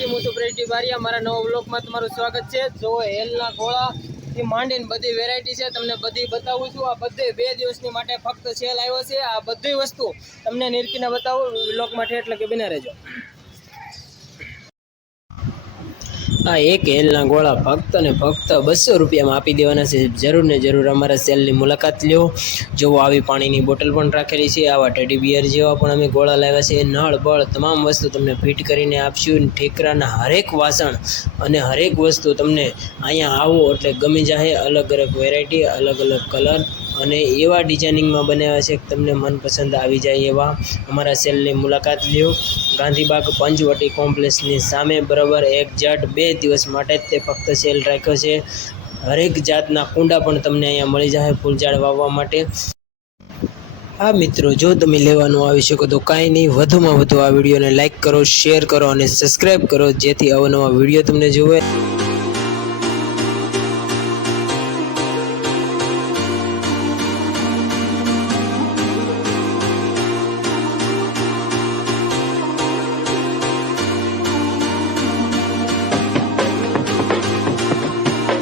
માતાજી, હું છું પ્રેટી બારિયા। મારા નવા બ્લોગમાં તમારું સ્વાગત છે। જો હેલના ગોળા થી માંડીને બધી વેરાયટી છે, તમને બધી બતાવું છું। આ બધે 2 દિવસની માટે ફક્ત સેલ આવ્યો છે। આ બધી વસ્તુ તમને નિરખીને બતાવું બ્લોગમાં એટલે કે બિના રહેજો। આ એક હેલના ગોળા ફક્ત ને ફક્ત 200 રૂપિયામાં આપી દેવાના છે। જરૂર ને જરૂર અમારા સેલની મુલાકાત લ્યો। જો આવી પાણીની બોટલ પણ રાખેલી છે, આવા ટેડી બિયર જેવા પણ અમે ગોળા લાવ્યા છે। નળ બળ તમામ વસ્તુ તમને ફિટ કરીને આપશું। ઠેકરાના હરેક વાસણ અને હરેક વસ્તુ તમને અહીંયા આવો એટલે ગમી જાય। અલગ અલગ વેરાયટી, અલગ અલગ કલર અને એવા ડિઝાઇનિંગમાં બનાવ્યા છે કે તમને મનપસંદ આવી જાય એવા। અમારા સેલની મુલાકાત લ્યો। ગાંધીબાગ પંચવટી કોમ્પ્લેક્સની સામે બરાબર એક્ઝેક્ટ 2 દિવસ માટે તે ફક્ત સેલ રાખ્યો છે। હરેક જાતના કુંડા પણ તમને અહીંયા મળી જાય ફૂલઝાડ વાવવા માટે। હા મિત્રો, જો તમે લેવાનું આવી શકો તો કાંઈ નહીં, વધુમાં વધુ આ વિડીયોને લાઇક કરો, શેર કરો અને સબસ્ક્રાઈબ કરો, જેથી અવનવા વિડીયો તમને જોવે।